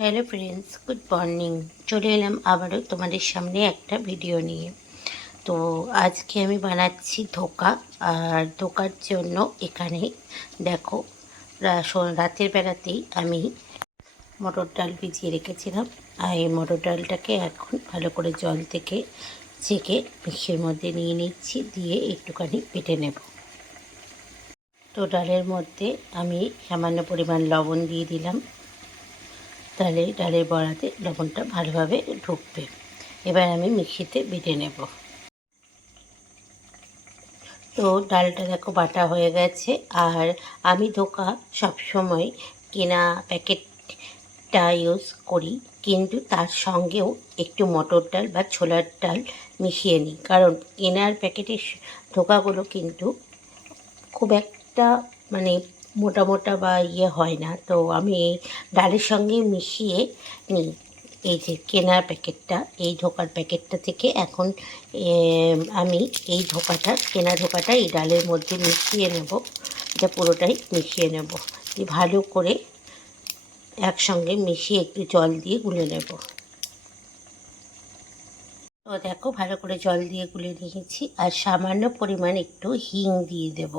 Hello friends, good morning. চলে এলাম আবারও তোমাদের সামনে একটা ভিডিও নিয়ে। তো আজকে আমি বানাচ্ছি ধোকা। আর ধোকার জন্য এখানে দেখো, রাতের বেলাতেই আমি মটর ডাল ভিজিয়ে রেখেছিলাম। আর এই মটর ডালটাকে এখন ভালো করে জল থেকে ছেঁকে মিক্সির মধ্যে নিয়ে নিচ্ছি, দিয়ে একটুখানি বেটে নেব। তো ডালের মধ্যে আমি সামান্য পরিমাণ লবণ দিয়ে দিলাম, তাহলে ডালের বড়াতে লবণটা ভালোভাবে ঢুকবে। এবার আমি মিক্সিতে বেটে নেব। তো ডালটা দেখো বাটা হয়ে গেছে। আর আমি ধোকা সবসময় কেনা প্যাকেটটা ইউজ করি, কিন্তু তার সঙ্গেও একটু মটর ডাল বা ছোলার ডাল মিশিয়ে নিই, কারণ কেনার প্যাকেটের ধোকাগুলো কিন্তু খুব একটা মানে মোটা মোটা বা হয় না। তো আমি এই ডালের সঙ্গে মিশিয়ে নিই। এই যে কেনার প্যাকেটটা, এই ধোকার প্যাকেটটা থেকে এখন আমি এই ধোকাটা, কেনা ধোকাটা এই ডালের মধ্যে মিশিয়ে নেব। এটা পুরোটাই মিশিয়ে নেব, ভালো করে একসঙ্গে মিশিয়ে একটু জল দিয়ে গুলে নেব। তো দেখো, ভালো করে জল দিয়ে গুলে নিয়েছি। আর সামান্য পরিমাণ একটু হিং দিয়ে দেব।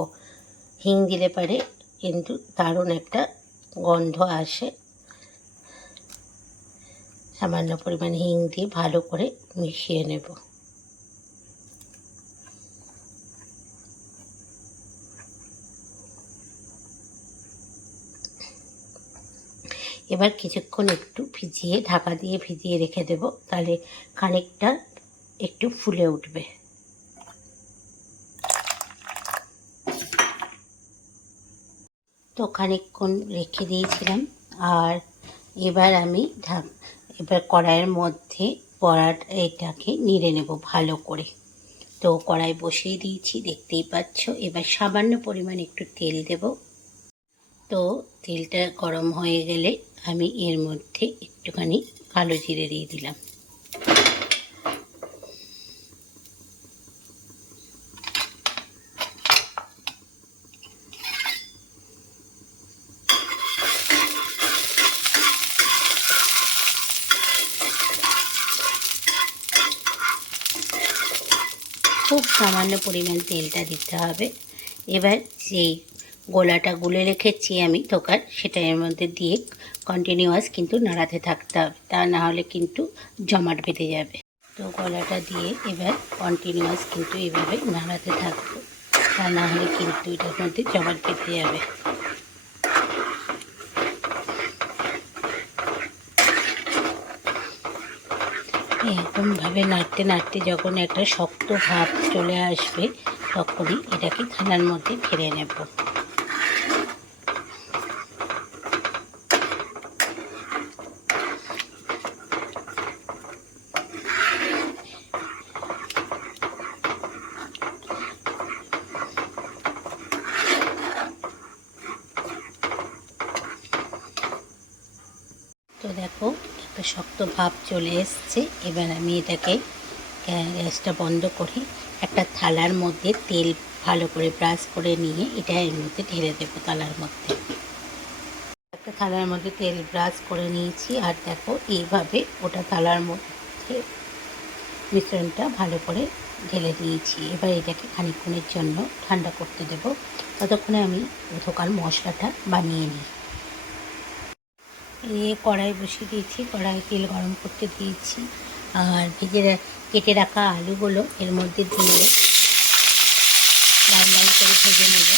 হিং দিলে পারে কিন্তু দারুণ একটা গন্ধ আসে। সামান্য পরিমাণ হিং দিয়ে ভালো করে মিশিয়ে নেব। এবার কিছুক্ষণ একটু ঢাকা দিয়ে ভিজিয়ে রেখে দেব, তাহলে খানিকটা একটু ফুলে উঠবে। তো খানিকক্ষণ রেখে দিয়েছিলাম। আর এবার আমি এবার কড়াইয়ের মধ্যে এটাকে নেড়ে নেব ভালো করে। তো কড়াই বসিয়ে দিয়েছি, দেখতেই পাচ্ছ। এবার সামান্য পরিমাণ একটু তেল দেব। তো তেলটা গরম হয়ে গেলে আমি এর মধ্যে একটুখানি কালো জিরে দিয়ে দিলাম। খুব সামান্য পরিমাণ তেলটা দিতে হবে। এবার যেই গোলাটা গুলে রেখেছি আমি ধোকার, সেটা এর মধ্যে দিয়ে কন্টিনিউয়াস কিন্তু নাড়াতে থাকতে হবে, তা না হলে কিন্তু জমাট বেঁধে যাবে। তো গোলাটা দিয়ে এবার কন্টিনিউয়াস কিন্তু এইভাবে নাড়াতে থাকবো, তা না হলে কিন্তু এটার মধ্যে জমাট বেঁধে যাবে। এরকমভাবে নাড়তে নাড়তে যখন একটা শক্ত ভাব চলে আসবে, তখনই এটাকে থালার মধ্যে ঢেলে নেব। তো দেখো, একটা শক্ত ভাব চলে এসছে। এবার আমি এটাকে গ্যাসটা বন্ধ করে একটা থালার মধ্যে তেল ভালো করে ব্রাশ করে নিয়ে এটা এর মধ্যে ঢেলে দেবো থালার মধ্যে। একটা থালার মধ্যে তেল ব্রাশ করে নিয়েছি। আর দেখো, এইভাবে ওটা থালার মধ্যে মিশ্রণটা ভালো করে ঢেলে দিয়েছি। এবার এটাকে খানিকক্ষণের জন্য ঠান্ডা করতে দেব। ততক্ষণে আমি ধোকার মশলাটা বানিয়ে নিই। কড়াই বসিয়ে দিয়েছি, কড়াই তেল গরম করতে দিয়েছি। আর কেটে রাখা আলুগুলো এর মধ্যে দিয়ে লাল লাল করে ভেজে নেব।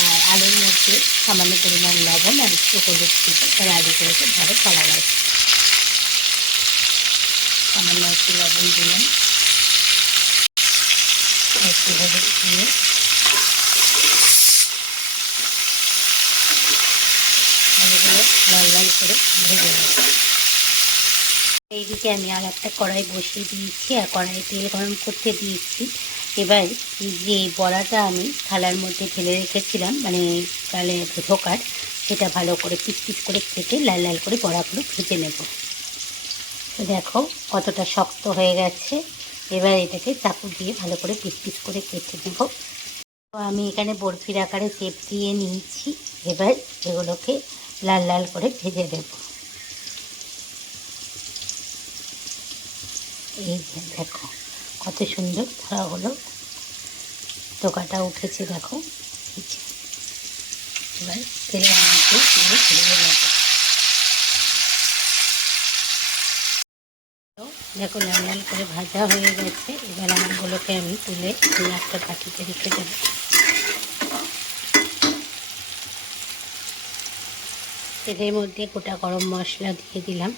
আর আলুর মধ্যে সামান্য পরিমাণ লবণ আর একটু হলুদ দিয়ে তার আলুগুলোকে ভালো কালার আসবে। সামান্য একটু লবণ দিলাম, একটু হলুদ দিয়ে আলুগুলো লাল লাল করে ভেজে নেব। এইদিকে আমি আর একটা কড়াই বসিয়ে দিয়েছি, আর কড়াইয়ে তেল গরম করতে দিয়েছি। এবার যে বড়াটা আমি থালার মধ্যে ঢেলে রেখেছিলাম, মানে তাহলে ধোকার, সেটা ভালো করে পিস পিস করে কেটে লাল লাল করে বড়াগুলো ভেজে নেব। তো দেখো কতটা শক্ত হয়ে গেছে। এবার এটাকে চাকু দিয়ে ভালো করে পিস পিস করে কেটে দেব। তো আমি এখানে বরফির আকারে শেপ দিয়ে নিয়েছি। এবার এগুলোকে লাল লাল করে ভেজে দেব। এই যে দেখো কত সুন্দর ধোঁয়াগুলো, ধোঁকাটা উঠেছে দেখো। এবার তেলের মধ্যে দিয়ে ছেড়ে দেবো। দেখো লাল লাল করে ভাজা হয়ে গেছে। এবার আমগুলোকে আমি তুলে একটা বাটিতে রেখে দেবো। তেলের মধ্যে গোটা গরম মশলা দিয়ে দিলাম,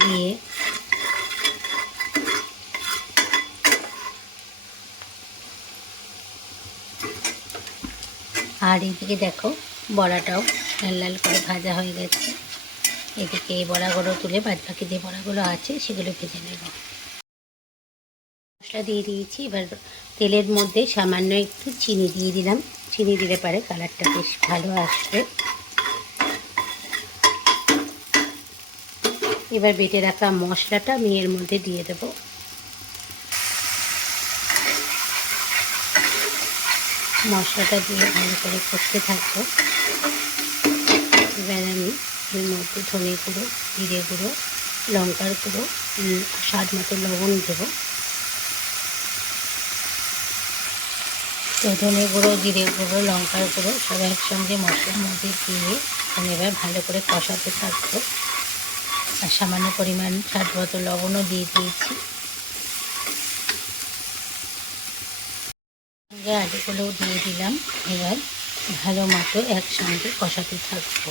দিয়ে আর এদিকে দেখো বড়াটাও লাল লাল করে ভাজা হয়ে গেছে। এদিকে এই বড়াগুলো তুলে বাদ বাকি যে বড়াগুলো আছে সেগুলো ভেজে নেব। মশলা দিয়ে দিয়েছি। এবার তেলের মধ্যে সামান্য একটু চিনি দিয়ে দিলাম। চিনি দিলে পারে কালারটা বেশ ভালো আসবে। এবার বেটে রাখা মশলাটা আমি এর মধ্যে দিয়ে দেব। মশলাটা দিয়ে ভালো করে কষতে থাকবো। এবার আমি এর মধ্যে ধনে গুঁড়ো, জিরে গুঁড়ো, লঙ্কার গুঁড়ো, স্বাদ মতো লবণ দেবো। তো ধনে গুঁড়ো, জিরে গুঁড়ো, লঙ্কার গুঁড়ো সব একসঙ্গে মশলার মধ্যে দিয়ে আমি এবার ভালো করে কষাতে থাকবো। আর সামান্য পরিমাণ স্বাদ মতো লবণও দিয়ে দিয়েছি। আলুগুলোও দিয়ে দিলাম। এবার ভালো মতো একসঙ্গে কষাতে থাকবো।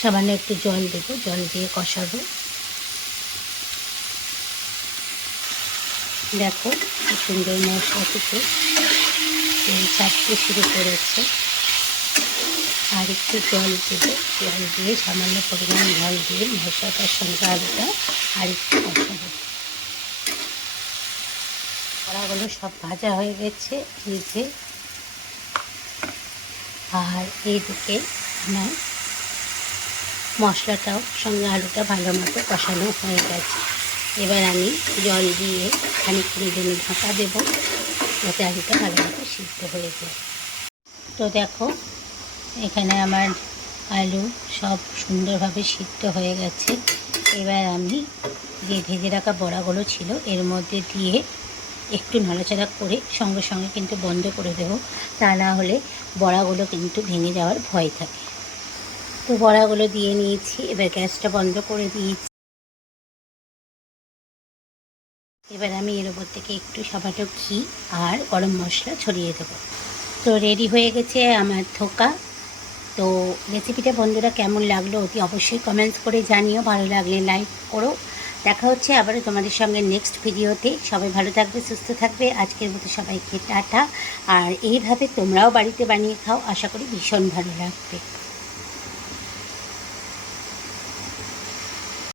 সামান্য একটু জল দেবো, জল দিয়ে কষাবো। দেখো কি সুন্দর মশলা থেকে তেল ছাড়তে শুরু করেছে। আর একটু জল দেবো, জল দিয়ে সামান্য পরিমাণ জল দিয়ে মশলাটার সঙ্গে আলুটা আর একটু কষাবো। বড়াগুলো সব ভাজা হয়ে গেছে নিচে। আর এইদিকে আমার মশলাটাও সঙ্গে আলুটা ভালো মতো কষানো হয়ে গেছে। এবার আমি জল দিয়ে খানিকক্ষণের জন্য ঢাকা দেবো, যাতে আলুটা ভালো মতো সিদ্ধ হয়ে যায়। তো দেখো এখানে আমার আলু সব সুন্দরভাবে সিদ্ধ হয়ে গেছে। এবার আমি যে ভেজে রাখা বড়াগুলো ছিল এর মধ্যে দিয়ে একটু নাড়াচাড়া করে সঙ্গে সঙ্গে কিন্তু বন্ধ করে দেবো, তা না হলে বড়াগুলো কিন্তু ভেঙে যাওয়ার ভয় থাকে। তো বড়াগুলো দিয়ে নিয়েছি। এবার গ্যাসটা বন্ধ করে দিয়েছি। এবার আমি এর ওপর থেকে একটু সামান্য ঘি আর গরম মশলা ছড়িয়ে দেবো। তো রেডি হয়ে গেছে আমার ধোঁকা। তো রেসিপিটা বন্ধুরা কেমন লাগলো অতি অবশ্যই কমেন্টস করে জানিও। ভালো লাগলে লাইক করো। দেখা হচ্ছে আবারও তোমাদের সঙ্গে নেক্সট ভিডিওতে। সবাই ভালো থাকবে, সুস্থ থাকবে। আজকের মতো সবাইকে টাটা। আর এইভাবে তোমরাও বাড়িতে বানিয়ে খাও, আশা করি ভীষণ ভালো লাগবে।